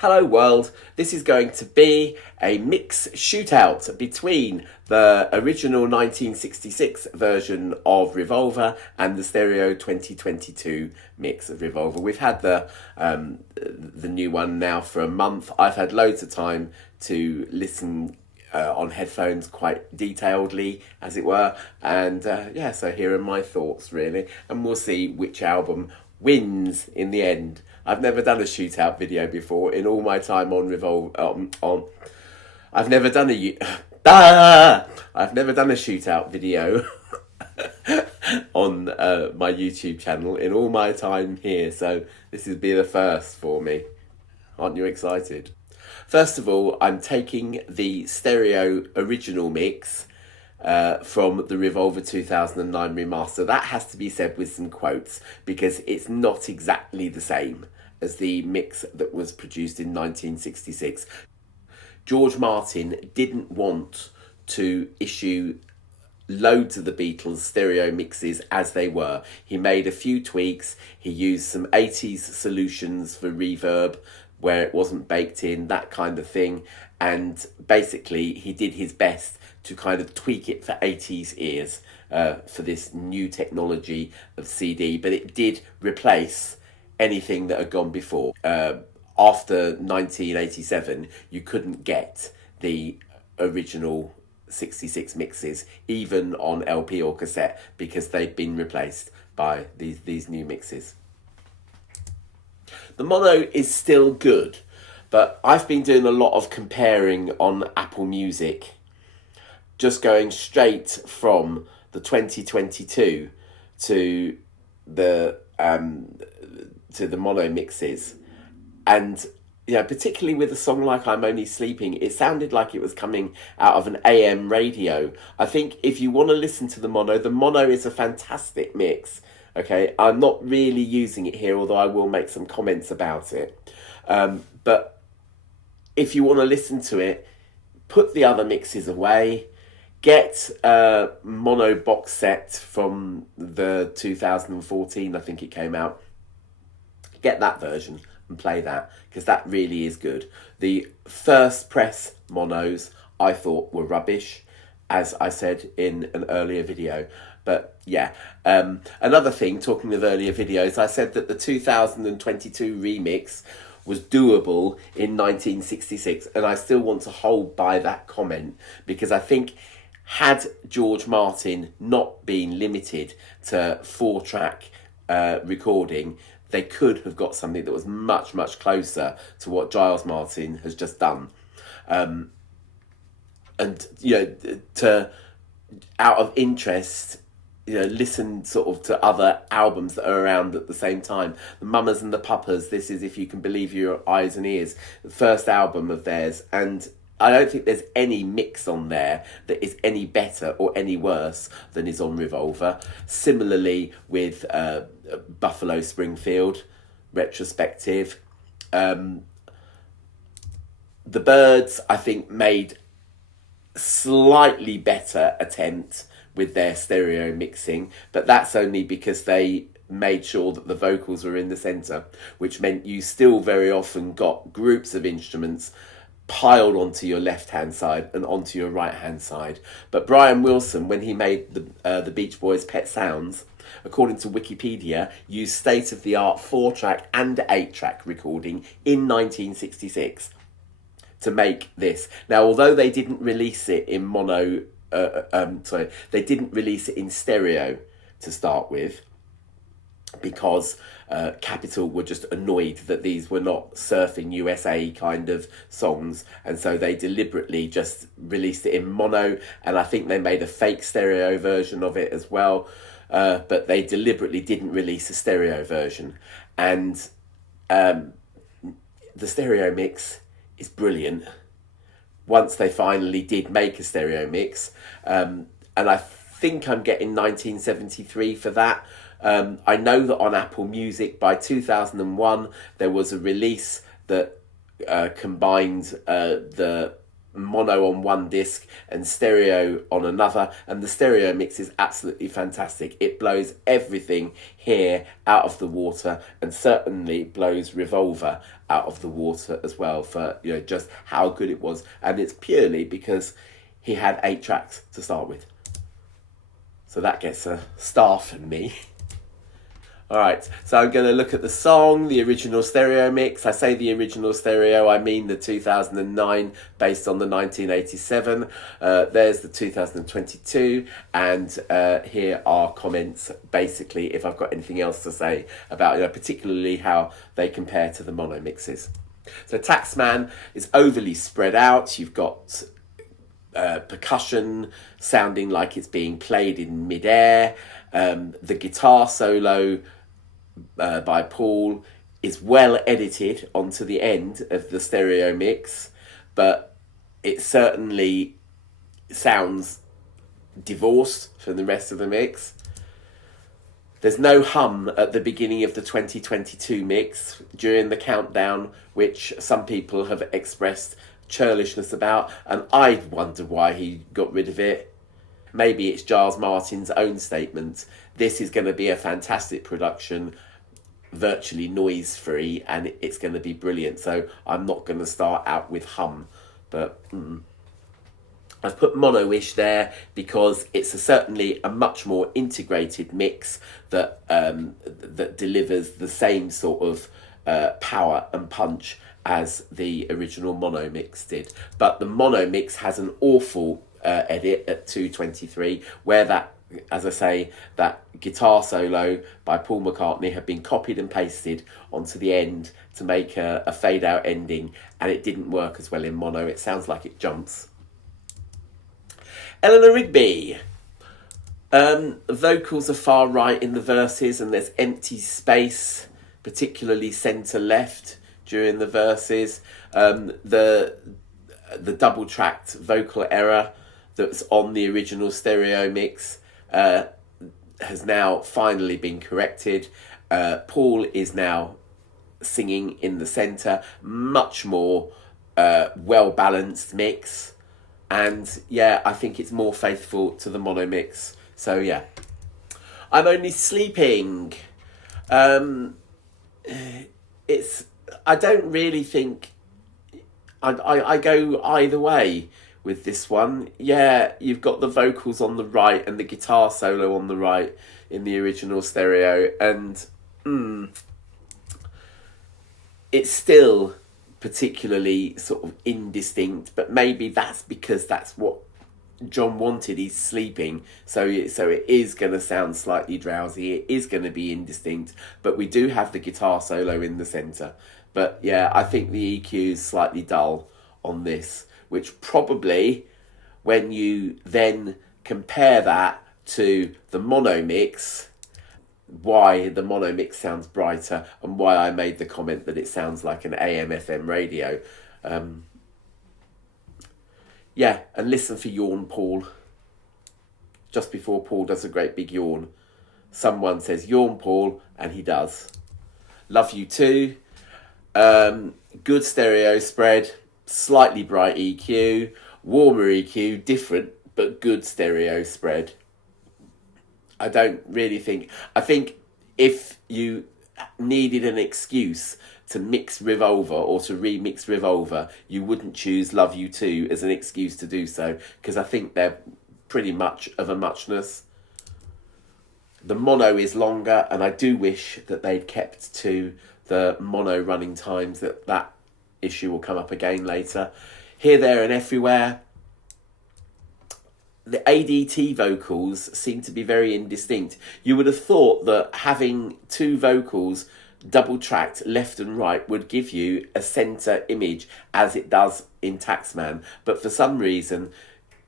Hello world, this is going to be a mix shootout between the original 1966 version of Revolver and the stereo 2022 mix of Revolver. We've had the new one now for a month. I've had loads of time to listen on headphones quite detailedly, as it were, and so here are my thoughts really, and we'll see which album wins in the end. I've never done a shootout video before in all my time on I've never done a I've never done a shootout video on my YouTube channel in all my time here, so this will be the first for me. Aren't you excited? First of all, I'm taking the stereo original mix from the Revolver 2009 remaster. That has to be said with some quotes because it's not exactly the same as the mix that was produced in 1966. George Martin didn't want to issue loads of the Beatles stereo mixes as they were. He made a few tweaks. He used some 80s solutions for reverb where it wasn't baked in, that kind of thing. And basically he did his best to kind of tweak it for 80s ears for this new technology of CD, but it did replace anything that had gone before. After 1987, you couldn't get the original 66 mixes, even on LP or cassette, because they'd been replaced by these new mixes. The mono is still good, but I've been doing a lot of comparing on Apple Music, just going straight from the 2022 to the mono mixes. And particularly with a song like I'm Only Sleeping, it sounded like it was coming out of an AM radio. I think if you want to listen to the mono is a fantastic mix. Okay, I'm not really using it here, although I will make some comments about it. But if you want to listen to it, put the other mixes away. Get a mono box set from the 2014, I think it came out. Get that version and play that, because that really is good. The first press monos I thought were rubbish, as I said in an earlier video. But yeah, another thing, talking of earlier videos, I said that the 2022 remix was doable in 1966, and I still want to hold by that comment, because I think had George Martin not been limited to 4-track recording, they could have got something that was much, much closer to what Giles Martin has just done. And, to, out of interest, listen sort of to other albums that are around at the same time. The Mamas and the Papas, this is If You Can Believe Your Eyes and Ears, the first album of theirs, and I don't think there's any mix on there that is any better or any worse than is on Revolver. Similarly with Buffalo Springfield, Retrospective. The Byrds, I think, made slightly better attempt with their stereo mixing, but that's only because they made sure that the vocals were in the centre, which meant you still very often got groups of instruments piled onto your left-hand side and onto your right-hand side. But Brian Wilson, when he made the Beach Boys' Pet Sounds, according to Wikipedia, used state-of-the-art 4-track and 8-track recording in 1966 to make this. Now, although they didn't release it in they didn't release it in stereo to start with, because Capitol were just annoyed that these were not Surfing USA kind of songs, and so they deliberately just released it in mono, and I think they made a fake stereo version of it as well, but they deliberately didn't release a stereo version. And the stereo mix is brilliant once they finally did make a stereo mix, and I think I'm getting 1973 for that. I know that on Apple Music by 2001 there was a release that combined the mono on one disc and stereo on another, and the stereo mix is absolutely fantastic. It blows everything here out of the water, and certainly blows Revolver out of the water as well, for just how good it was. And it's purely because he had 8 tracks to start with, so that gets a star from me. All right, so I'm going to look at the song, the original stereo mix. I say the original stereo, I mean the 2009 based on the 1987. There's the 2022, and here are comments, basically, if I've got anything else to say about, particularly how they compare to the mono mixes. So Taxman is overly spread out. You've got percussion sounding like it's being played in midair. The guitar solo by Paul is well edited onto the end of the stereo mix, but it certainly sounds divorced from the rest of the mix. There's no hum at the beginning of the 2022 mix during the countdown, which some people have expressed churlishness about, and I wonder why he got rid of it. Maybe it's Giles Martin's own statement. This is going to be a fantastic production, virtually noise-free, and it's going to be brilliant. So I'm not going to start out with hum. But I've put mono-ish there because it's certainly a much more integrated mix that that delivers the same sort of power and punch as the original mono mix did. But the mono mix has an awful edit at 2:23, where that, as I say, that guitar solo by Paul McCartney had been copied and pasted onto the end to make a fade out ending, and it didn't work as well in mono. It sounds like it jumps. Eleanor Rigby. Vocals are far right in the verses, and there's empty space, particularly centre left during the verses. The double tracked vocal error that's on the original stereo mix has now finally been corrected. Paul is now singing in the centre, much more well balanced mix, and yeah, I think it's more faithful to the mono mix. So yeah, I'm only sleeping. It's, I don't really think I go either way with this one. Yeah, you've got the vocals on the right and the guitar solo on the right in the original stereo, and it's still particularly sort of indistinct, but maybe that's because that's what John wanted. He's sleeping, so it is going to sound slightly drowsy, it is going to be indistinct, but we do have the guitar solo in the centre. But yeah, I think the EQ is slightly dull on this, which probably, when you then compare that to the mono mix, why the mono mix sounds brighter, and why I made the comment that it sounds like an AM/FM radio. Yeah, and listen for Yawn Paul. Just before Paul does a great big yawn, someone says Yawn Paul, and he does. Love You Too. Good stereo spread, slightly bright EQ, warmer EQ, different but good stereo spread. I don't really think... I think if you needed an excuse to mix Revolver or to remix Revolver, you wouldn't choose Love You Too as an excuse to do so, because I think they're pretty much of a muchness. The mono is longer, and I do wish that they'd kept to the mono running times. That issue will come up again later. Here, There and Everywhere. The ADT vocals seem to be very indistinct. You would have thought that having two vocals double tracked left and right would give you a centre image, as it does in Taxman, but for some reason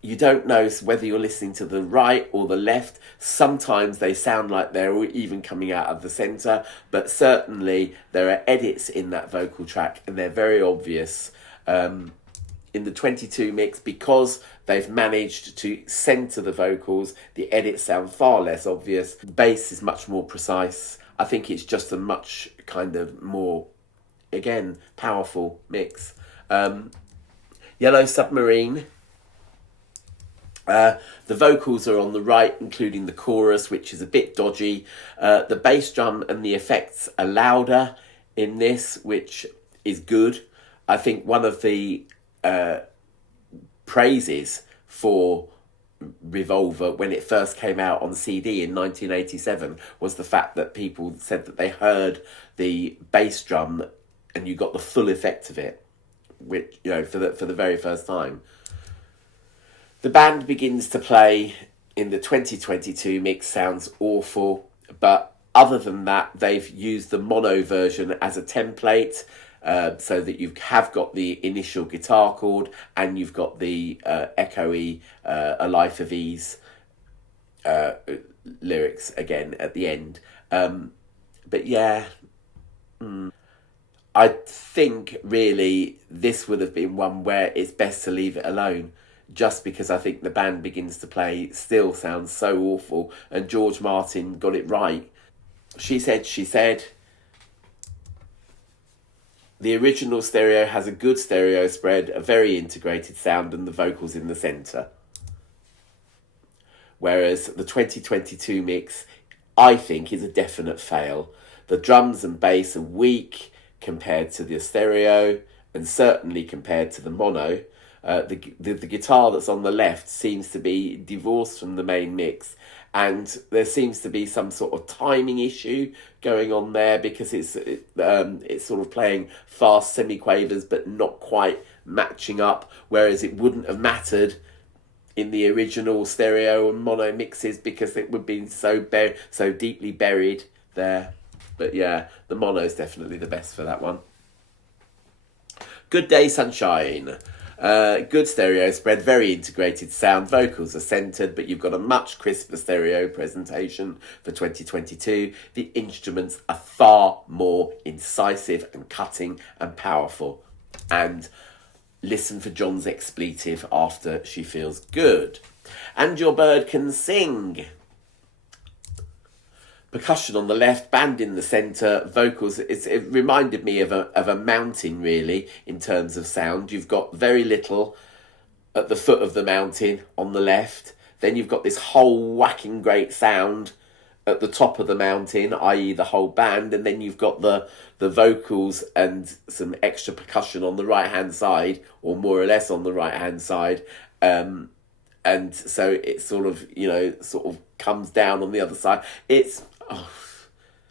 you don't know whether you're listening to the right or the left. Sometimes they sound like they're even coming out of the centre, but certainly there are edits in that vocal track, and they're very obvious. In the 22 mix, because they've managed to centre the vocals, the edits sound far less obvious. Bass is much more precise. I think it's just a much kind of more, again, powerful mix. Yellow Submarine. The vocals are on the right, including the chorus, which is a bit dodgy. The bass drum and the effects are louder in this, which is good. I think one of the praises for Revolver when it first came out on CD in 1987 was the fact that people said that they heard the bass drum and you got the full effect of it, which, you know, for the very first time. The band begins to play in the 2022 mix, sounds awful, but other than that, they've used the mono version as a template, so that you have got the initial guitar chord and you've got the echoey A Life of Ease lyrics again at the end. But yeah, I think really this would have been one where it's best to leave it alone, just because I think the band begins to play still sounds so awful, and George Martin got it right. She said, the original stereo has a good stereo spread, a very integrated sound, and the vocals in the centre. Whereas the 2022 mix, I think, is a definite fail. The drums and bass are weak compared to the stereo, and certainly compared to the mono. The guitar that's on the left seems to be divorced from the main mix, and there seems to be some sort of timing issue going on there, because it's sort of playing fast semiquavers but not quite matching up, whereas it wouldn't have mattered in the original stereo and mono mixes because it would be so deeply buried there. But yeah, the mono is definitely the best for that one. Good Day Sunshine. Good stereo spread, very integrated sound, vocals are centred, but you've got a much crisper stereo presentation for 2022. The instruments are far more incisive and cutting and powerful. And listen for John's expletive after she feels good. And Your Bird Can Sing. Percussion on the left, band in the centre, vocals. It reminded me of a mountain, really, in terms of sound. You've got very little at the foot of the mountain on the left. Then you've got this whole whacking great sound at the top of the mountain, i.e. the whole band. And then you've got the vocals and some extra percussion on the right-hand side, or more or less on the right-hand side. And so it sort of comes down on the other side.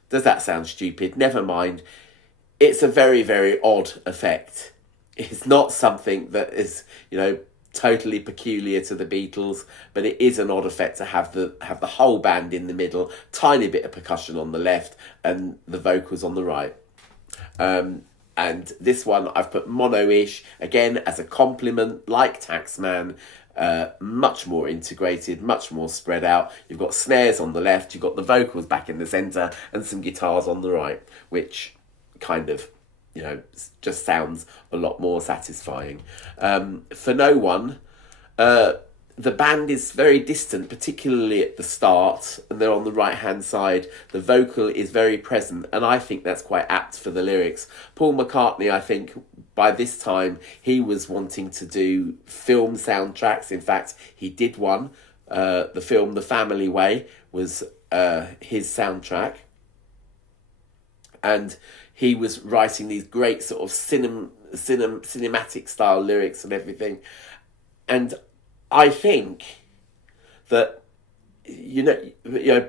Does that sound stupid? Never mind. It's a very, very odd effect. It's not something that is, totally peculiar to the Beatles, but it is an odd effect to have the whole band in the middle, tiny bit of percussion on the left, and the vocals on the right. And this one I've put mono-ish, again, as a compliment, like Taxman. Much more integrated, much more spread out. You've got snares on the left, you've got the vocals back in the centre, and some guitars on the right, which kind of, just sounds a lot more satisfying. For No One, the band is very distant, particularly at the start, and they're on the right-hand side. The vocal is very present, and I think that's quite apt for the lyrics. Paul McCartney, I think, by this time, he was wanting to do film soundtracks. In fact, he did one. The film The Family Way was his soundtrack. And he was writing these great sort of cinematic style lyrics and everything. And I think that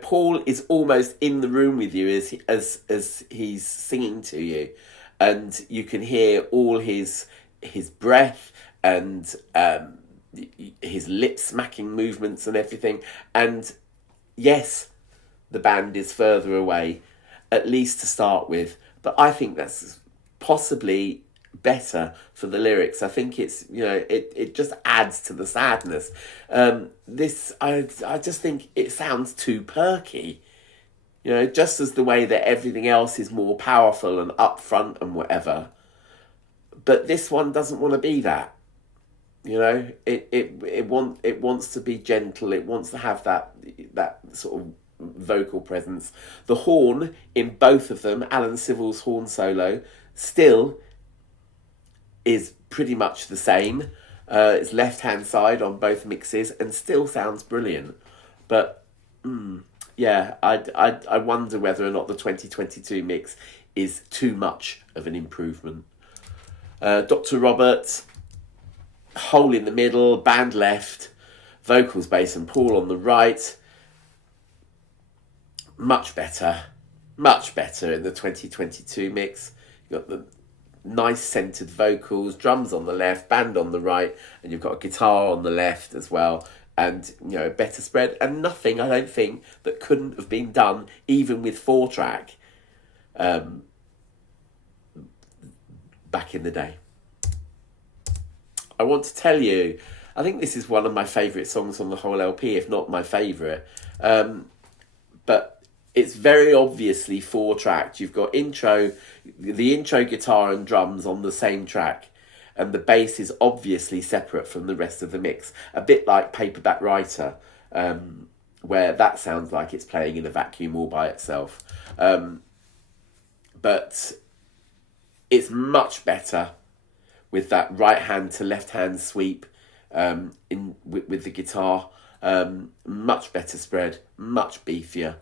Paul is almost in the room with you as he's singing to you, and you can hear all his breath and his lip smacking movements and everything. And yes, the band is further away, at least to start with, but I think that's possibly better for the lyrics. I think it's it just adds to the sadness. I just think it sounds too perky, just as the way that everything else is more powerful and upfront and whatever. But this one doesn't want to be that. It wants to be gentle. It wants to have that sort of vocal presence. The horn in both of them, Alan Sivill's horn solo, still is pretty much the same. It's left-hand side on both mixes and still sounds brilliant. But yeah, I wonder whether or not the 2022 mix is too much of an improvement. Dr. Robert, hole in the middle, band left, vocals, bass and Paul on the right. Much better in the 2022 mix. You've got the nice centered vocals, drums on the left, band on the right, and you've got a guitar on the left as well. And, better spread, and nothing, I don't think, that couldn't have been done, even with 4-track, back in the day. I want to tell you, I think this is one of my favourite songs on the whole LP, if not my favourite. But it's very obviously 4-tracked. You've got the intro guitar and drums on the same track. And the bass is obviously separate from the rest of the mix. A bit like Paperback Writer, where that sounds like it's playing in a vacuum all by itself. But it's much better with that right hand to left hand sweep with the guitar. Much better spread, much beefier.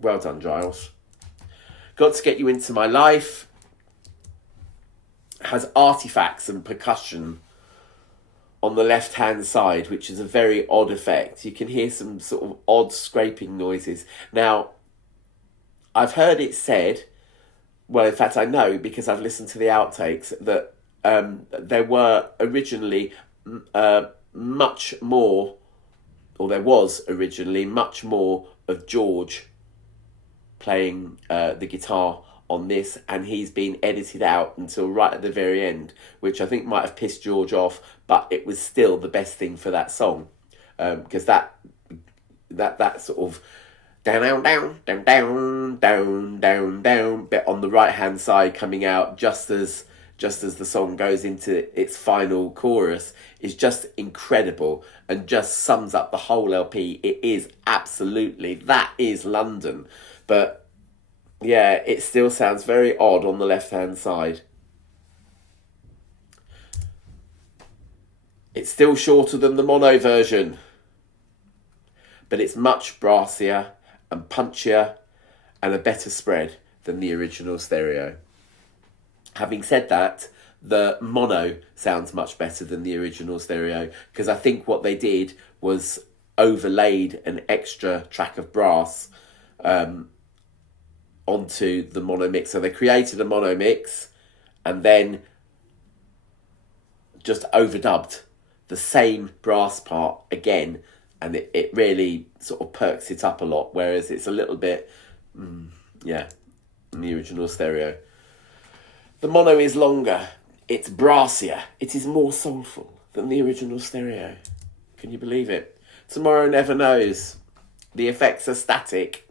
Well done, Giles. Got to Get You Into My Life has artifacts and percussion on the left-hand side, which is a very odd effect. You can hear some sort of odd scraping noises. Now, I've heard it said, well, in fact, I know because I've listened to the outtakes, that there were originally much more of George playing the guitar on this, and he's been edited out until right at the very end, which I think might have pissed George off, but it was still the best thing for that song, because that sort of down bit on the right hand side coming out just as the song goes into its final chorus is just incredible and just sums up the whole LP. It is absolutely, that is London, but yeah, it still sounds very odd on the left-hand side. It's still shorter than the mono version, but it's much brassier and punchier and a better spread than the original stereo. Having said that, the mono sounds much better than the original stereo, because I think what they did was overlaid an extra track of brass onto the mono mix. So they created a mono mix and then just overdubbed the same brass part again, and it really sort of perks it up a lot, whereas it's a little bit in the original stereo. The mono is longer, it's brassier, it is more soulful than the original stereo. Can you believe it? Tomorrow Never Knows. The effects are static.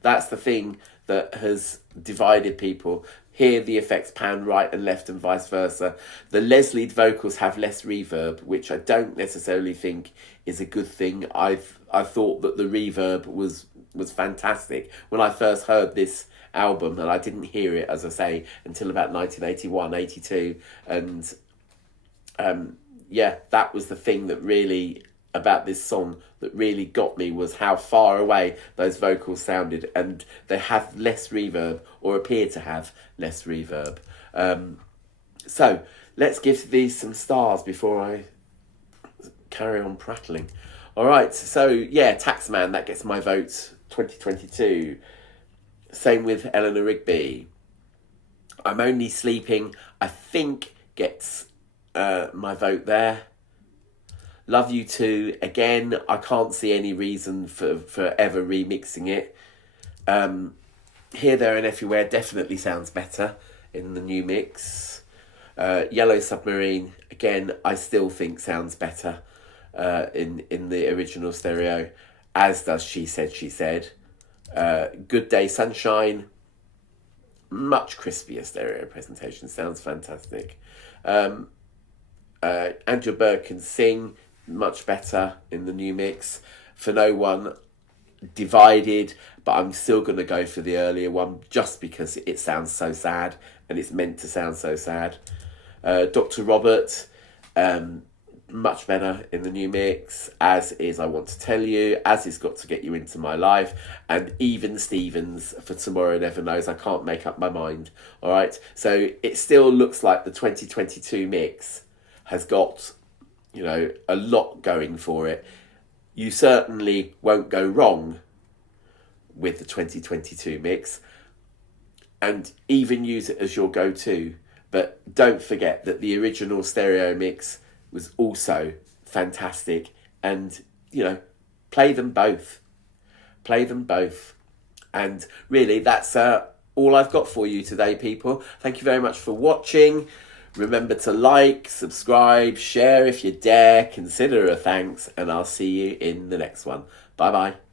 That's the thing that has divided people. Here the effects pan right and left and vice versa. The Les-lead vocals have less reverb, which I don't necessarily think is a good thing. I thought that the reverb was fantastic when I first heard this album, and I didn't hear it, as I say, until about 1981, 82. And that was the thing that really, about this song, that really got me, was how far away those vocals sounded, and they have less reverb, or appear to have less reverb. So let's give these some stars before I carry on prattling. All right, so yeah, Taxman, that gets my vote, 2022. Same with Eleanor Rigby. I'm Only Sleeping, I think, gets my vote there. Love You Too, again, I can't see any reason for ever remixing it. Here, There and Everywhere definitely sounds better in the new mix. Yellow Submarine, again, I still think sounds better in the original stereo, as does She Said, She Said. Good Day Sunshine, much crispier stereo presentation, sounds fantastic. Angela Bird Can Sing, much better in the new mix. For No One, divided, but I'm still going to go for the earlier one just because it sounds so sad, and it's meant to sound so sad. Dr. Robert, much better in the new mix, as is I Want to Tell You, as is Got to Get You Into My Life, and even Stevens for Tomorrow Never Knows. I can't make up my mind. All right, so it still looks like the 2022 mix has got, you know, a lot going for it. You certainly won't go wrong with the 2022 mix, and even use it as your go-to. But don't forget that the original stereo mix was also fantastic, and, you know, play them both. Play them both. And really, that's all I've got for you today, people. Thank you very much for watching. Remember to like, subscribe, share if you dare, consider a thanks, and I'll see you in the next one. Bye-bye.